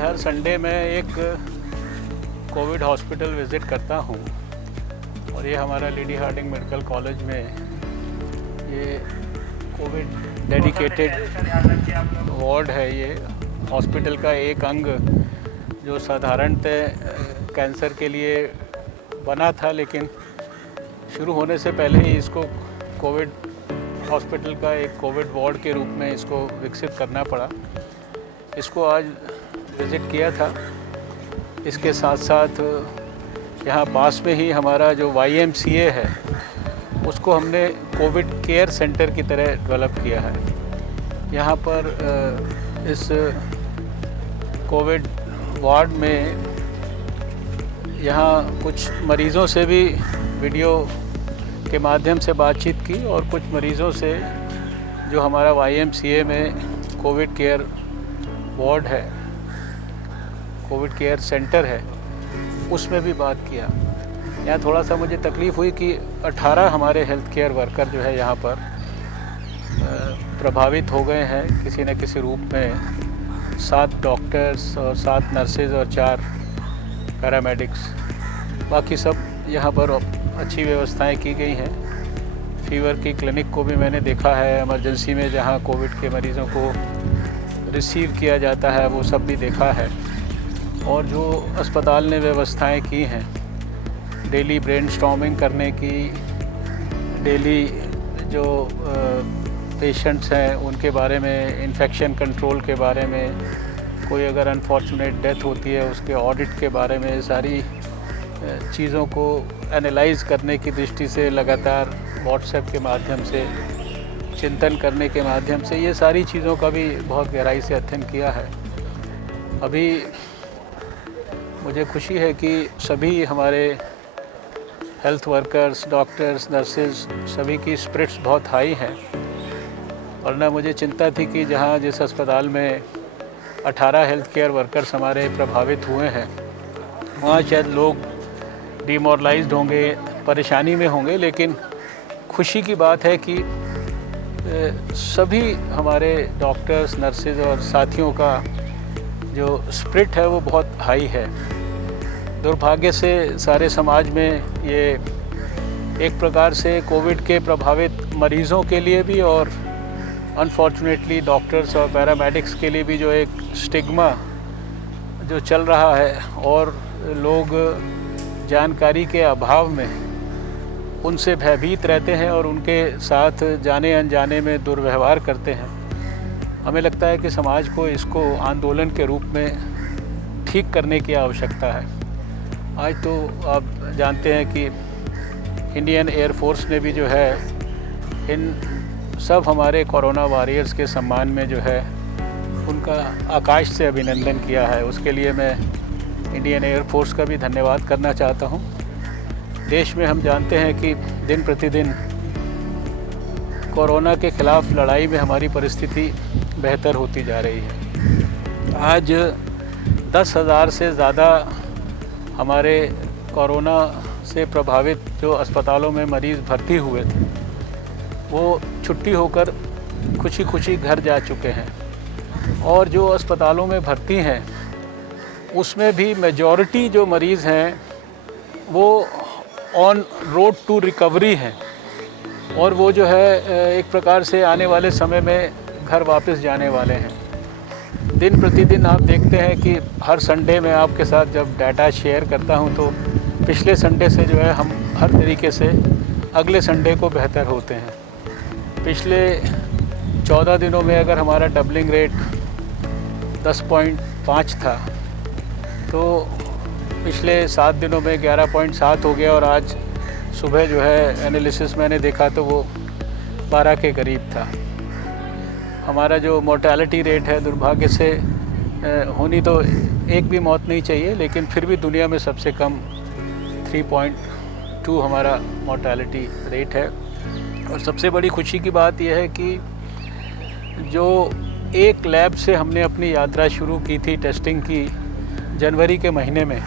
हर Sunday में एक Covid hospital visit करता हूँ और ये हमारा लेडी हार्डिंग मेडिकल कॉलेज में ये कोविड डेडिकेटेड वार्ड है। ये हॉस्पिटल का एक अंग जो साधारणतः कैंसर के लिए बना था, लेकिन शुरू होने से पहले ही इसको कोविड हॉस्पिटल का एक कोविड वार्ड के रूप में इसको विकसित करना पड़ा। इसको आज विज़िट किया था। इसके साथ साथ यहाँ पास में ही हमारा जो YMCA है उसको हमने कोविड केयर सेंटर की तरह डेवलप किया है। यहाँ पर इस कोविड वार्ड में यहाँ कुछ मरीज़ों से भी वीडियो के माध्यम से बातचीत की और कुछ मरीज़ों से जो हमारा YMCA में कोविड केयर वार्ड है, कोविड केयर सेंटर है, उसमें भी बात किया। यहाँ थोड़ा सा मुझे तकलीफ़ हुई कि 18 हमारे हेल्थ केयर वर्कर जो है यहाँ पर प्रभावित हो गए हैं किसी न किसी रूप में। 7 डॉक्टर्स और 7 नर्सेज और 4 पैरामेडिक्स, बाकी सब यहाँ पर अच्छी व्यवस्थाएं की गई हैं। फीवर की क्लिनिक को भी मैंने देखा है, इमरजेंसी में जहाँ कोविड के मरीज़ों को रिसीव किया जाता है वो सब भी देखा है। और जो अस्पताल ने व्यवस्थाएं की हैं डेली ब्रेनस्टॉर्मिंग करने की, डेली जो पेशेंट्स हैं उनके बारे में, इन्फेक्शन कंट्रोल के बारे में, कोई अगर अनफॉर्चुनेट डेथ होती है उसके ऑडिट के बारे में, सारी चीज़ों को एनालाइज़ करने की दृष्टि से लगातार व्हाट्सएप के माध्यम से, चिंतन करने के माध्यम से ये सारी चीज़ों का भी बहुत गहराई से अध्ययन किया है। अभी मुझे खुशी है कि सभी हमारे हेल्थ वर्कर्स, डॉक्टर्स, नर्सेज, सभी की स्पिरिट्स बहुत हाई हैं। वरना मुझे चिंता थी कि जहाँ जिस अस्पताल में 18 हेल्थ केयर वर्कर्स हमारे प्रभावित हुए हैं वहाँ शायद लोग डिमोरलाइज्ड होंगे, परेशानी में होंगे। लेकिन खुशी की बात है कि सभी हमारे डॉक्टर्स, नर्सेज और साथियों का जो स्पिरिट है वो बहुत हाई है। दुर्भाग्य से सारे समाज में ये एक प्रकार से कोविड के प्रभावित मरीज़ों के लिए भी और अनफॉर्चुनेटली डॉक्टर्स और पैरामेडिक्स के लिए भी जो एक स्टिग्मा जो चल रहा है और लोग जानकारी के अभाव में उनसे भयभीत रहते हैं और उनके साथ जाने अनजाने में दुर्व्यवहार करते हैं। हमें लगता है कि समाज को इसको आंदोलन के रूप में ठीक करने की आवश्यकता है। आज तो आप जानते हैं कि इंडियन एयर फोर्स ने भी जो है इन सब हमारे कोरोना वॉरियर्स के सम्मान में जो है उनका आकाश से अभिनंदन किया है। उसके लिए मैं इंडियन एयर फोर्स का भी धन्यवाद करना चाहता हूँ। देश में हम जानते हैं कि दिन प्रतिदिन कोरोना के ख़िलाफ़ लड़ाई में हमारी परिस्थिति बेहतर होती जा रही है। आज 10,000 से ज़्यादा हमारे कोरोना से प्रभावित जो अस्पतालों में मरीज़ भर्ती हुए थे वो छुट्टी होकर खुशी खुशी घर जा चुके हैं, और जो अस्पतालों में भर्ती हैं उसमें भी मेजॉरिटी जो मरीज़ हैं वो ऑन रोड टू रिकवरी हैं, और वो जो है एक प्रकार से आने वाले समय में घर वापस जाने वाले हैं। दिन प्रतिदिन आप देखते हैं कि हर संडे में आपके साथ जब डाटा शेयर करता हूं तो पिछले संडे से जो है हम हर तरीके से अगले संडे को बेहतर होते हैं। पिछले 14 दिनों में अगर हमारा डबलिंग रेट 10.5 था तो पिछले 7 दिनों में 11.7 हो गया, और आज सुबह जो है एनालिसिस मैंने देखा तो वो 12 के करीब था। हमारा जो मोर्टेलिटी रेट है, दुर्भाग्य से होनी तो एक भी मौत नहीं चाहिए, लेकिन फिर भी दुनिया में सबसे कम 3.2 हमारा मोर्टेलिटी रेट है। और सबसे बड़ी खुशी की बात यह है कि जो एक लैब से हमने अपनी यात्रा शुरू की थी टेस्टिंग की जनवरी के महीने में,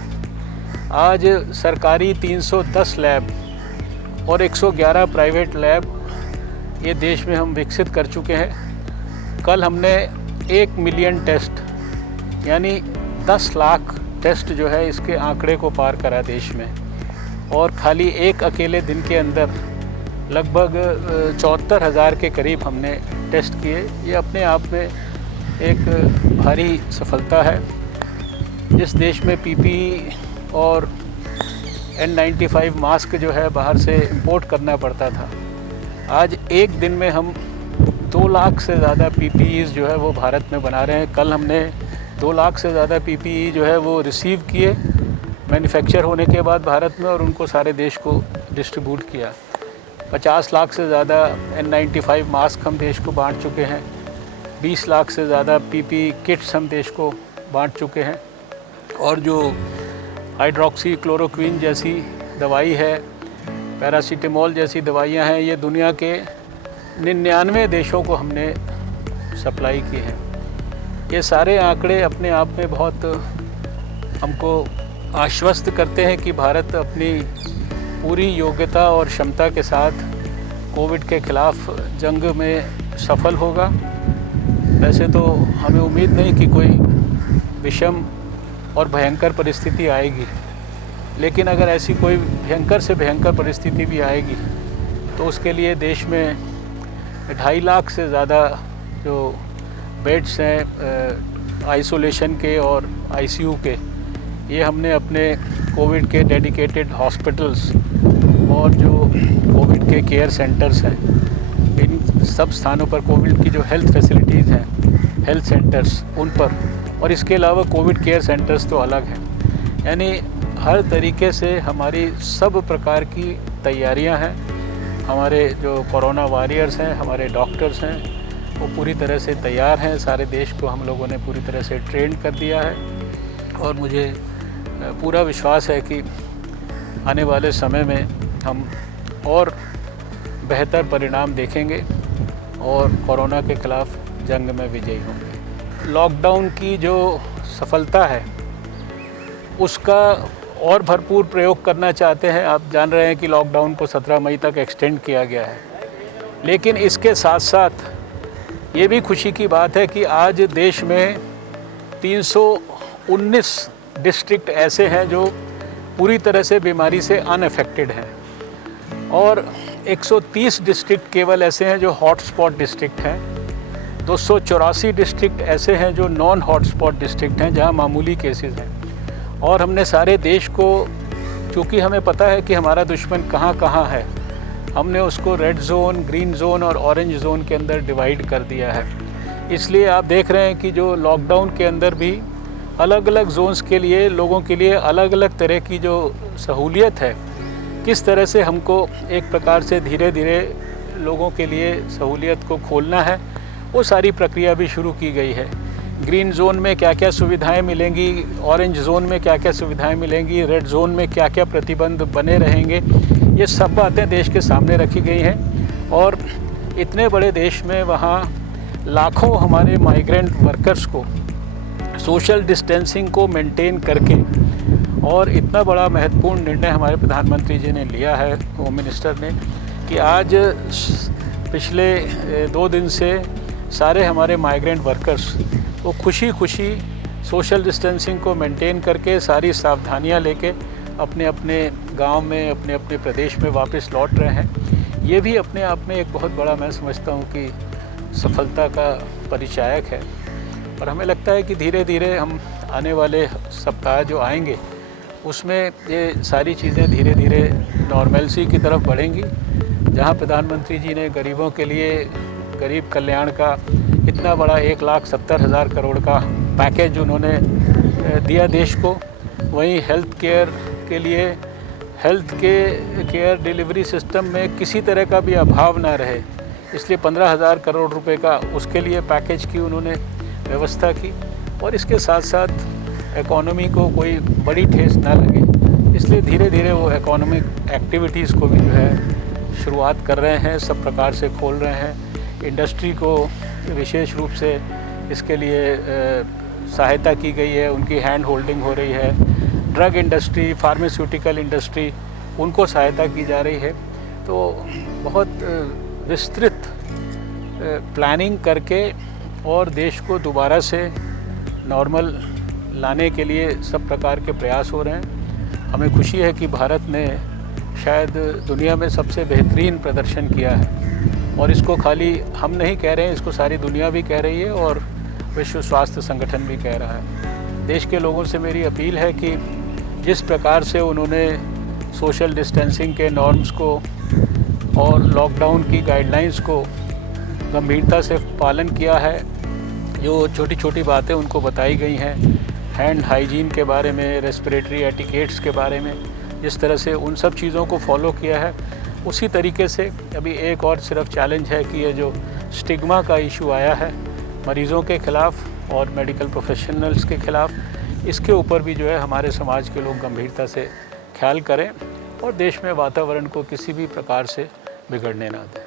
आज सरकारी 310 लैब और 111 प्राइवेट लैब ये देश में हम विकसित कर चुके हैं। कल हमने 1 मिलियन टेस्ट यानी 10 लाख टेस्ट जो है इसके आंकड़े को पार करा देश में, और खाली एक अकेले दिन के अंदर लगभग 74,000 के करीब हमने टेस्ट किए। ये अपने आप में एक भारी सफलता है। जिस देश में पीपीई और N95 मास्क जो है बाहर से इंपोर्ट करना पड़ता था, आज एक दिन में हम 2 लाख से ज़्यादा PPEs जो है वो भारत में बना रहे हैं। कल हमने 2 लाख से ज़्यादा PPE जो है वो रिसीव किए मैन्युफैक्चर होने के बाद भारत में, और उनको सारे देश को डिस्ट्रीब्यूट किया। 50 लाख से ज़्यादा N95 मास्क हम देश को बांट चुके हैं। 20 लाख से ज़्यादा PPE किट्स हम देश को बांट चुके हैं। और जो हाइड्रोक्सी क्लोरोक्विन जैसी दवाई है, पैरासीटामोल जैसी दवाइयाँ हैं, ये दुनिया के 99 देशों को हमने सप्लाई की है। ये सारे आंकड़े अपने आप में बहुत हमको आश्वस्त करते हैं कि भारत अपनी पूरी योग्यता और क्षमता के साथ कोविड के खिलाफ जंग में सफल होगा। वैसे तो हमें उम्मीद नहीं कि कोई विषम और भयंकर परिस्थिति आएगी, लेकिन अगर ऐसी कोई भयंकर से भयंकर परिस्थिति भी आएगी तो उसके लिए देश में 2.5 लाख से ज़्यादा जो बेड्स हैं आइसोलेशन के और आईसीयू के, ये हमने अपने कोविड के डेडिकेटेड हॉस्पिटल्स और जो कोविड के केयर सेंटर्स हैं, इन सब स्थानों पर कोविड की जो हेल्थ फैसिलिटीज़ हैं, हेल्थ सेंटर्स, उन पर, और इसके अलावा कोविड केयर सेंटर्स तो अलग हैं। यानी हर तरीके से हमारी सब प्रकार की तैयारियां हैं। हमारे जो कोरोना वॉरियर्स हैं, हमारे डॉक्टर्स हैं, वो पूरी तरह से तैयार हैं। सारे देश को हम लोगों ने पूरी तरह से ट्रेन कर दिया है, और मुझे पूरा विश्वास है कि आने वाले समय में हम और बेहतर परिणाम देखेंगे और कोरोना के ख़िलाफ़ जंग में विजयी होंगे। लॉकडाउन की जो सफलता है उसका और भरपूर प्रयोग करना चाहते हैं। आप जान रहे हैं कि लॉकडाउन को 17 मई तक एक्सटेंड किया गया है, लेकिन इसके साथ साथ ये भी खुशी की बात है कि आज देश में 319 डिस्ट्रिक्ट ऐसे हैं जो पूरी तरह से बीमारी से अनअफेक्टेड हैं, और 130 डिस्ट्रिक्ट केवल ऐसे हैं जो हॉटस्पॉट डिस्ट्रिक्ट हैं। 284 डिस्ट्रिक्ट ऐसे हैं जो नॉन हॉटस्पॉट डिस्ट्रिक्ट हैं, जहां मामूली केसेस हैं। और हमने सारे देश को, चूँकि हमें पता है कि हमारा दुश्मन कहाँ कहाँ है, हमने उसको रेड जोन, ग्रीन जोन और ऑरेंज जोन के अंदर डिवाइड कर दिया है। इसलिए आप देख रहे हैं कि जो लॉकडाउन के अंदर भी अलग अलग जोन्स के लिए लोगों के लिए अलग अलग तरह की जो सहूलियत है, किस तरह से हमको एक प्रकार से धीरे धीरे लोगों के लिए सहूलियत को खोलना है, वो सारी प्रक्रिया भी शुरू की गई है। ग्रीन जोन में क्या क्या सुविधाएं मिलेंगी, ऑरेंज जोन में क्या क्या सुविधाएं मिलेंगी, रेड जोन में क्या क्या प्रतिबंध बने रहेंगे, ये सब बातें देश के सामने रखी गई हैं। और इतने बड़े देश में वहाँ लाखों हमारे माइग्रेंट वर्कर्स को सोशल डिस्टेंसिंग को मेंटेन करके और इतना बड़ा महत्वपूर्ण निर्णय हमारे प्रधानमंत्री जी ने लिया है, होम मिनिस्टर ने, कि आज पिछले 2 दिन से सारे हमारे माइग्रेंट वर्कर्स वो खुशी सोशल डिस्टेंसिंग को मेंटेन करके सारी सावधानियां लेके अपने अपने गांव में, अपने अपने प्रदेश में वापस लौट रहे हैं। ये भी अपने आप में एक बहुत बड़ा, मैं समझता हूँ कि सफलता का परिचायक है। और हमें लगता है कि धीरे धीरे हम आने वाले सप्ताह जो आएंगे उसमें ये सारी चीज़ें धीरे धीरे नॉर्मलसी की तरफ बढ़ेंगी। जहाँ प्रधानमंत्री जी ने गरीबों के लिए गरीब कल्याण का इतना बड़ा 1,70,000 करोड़ का पैकेज उन्होंने दिया देश को, वहीं हेल्थ केयर के लिए हेल्थ केयर डिलीवरी सिस्टम में किसी तरह का भी अभाव ना रहे, इसलिए 15,000 करोड़ रुपए का उसके लिए पैकेज की उन्होंने व्यवस्था की। और इसके साथ साथ इकोनॉमी को कोई बड़ी ठेस ना लगे, इसलिए धीरे धीरे वो इकोनॉमिक एक्टिविटीज़ को भी जो है शुरुआत कर रहे हैं, सब प्रकार से खोल रहे हैं। इंडस्ट्री को विशेष रूप से इसके लिए सहायता की गई है, उनकी हैंड होल्डिंग हो रही है। ड्रग इंडस्ट्री, फार्मास्यूटिकल इंडस्ट्री, उनको सहायता की जा रही है। तो बहुत विस्तृत प्लानिंग करके और देश को दोबारा से नॉर्मल लाने के लिए सब प्रकार के प्रयास हो रहे हैं। हमें खुशी है कि भारत ने शायद दुनिया में सबसे बेहतरीन प्रदर्शन किया है, और इसको खाली हम नहीं कह रहे हैं, इसको सारी दुनिया भी कह रही है और विश्व स्वास्थ्य संगठन भी कह रहा है। देश के लोगों से मेरी अपील है कि जिस प्रकार से उन्होंने सोशल डिस्टेंसिंग के नॉर्म्स को और लॉकडाउन की गाइडलाइंस को गंभीरता से पालन किया है, जो छोटी छोटी बातें उनको बताई गई हैं, हैंड हाइजीन के बारे में, रेस्पिरेटरी एटिकेट्स के बारे में, जिस तरह से उन सब चीज़ों को फॉलो किया है, उसी तरीके से अभी एक और सिर्फ चैलेंज है कि ये जो स्टिग्मा का इशू आया है मरीज़ों के ख़िलाफ़ और मेडिकल प्रोफेशनल्स के ख़िलाफ़, इसके ऊपर भी जो है हमारे समाज के लोग गंभीरता से ख्याल करें और देश में वातावरण को किसी भी प्रकार से बिगड़ने ना दें।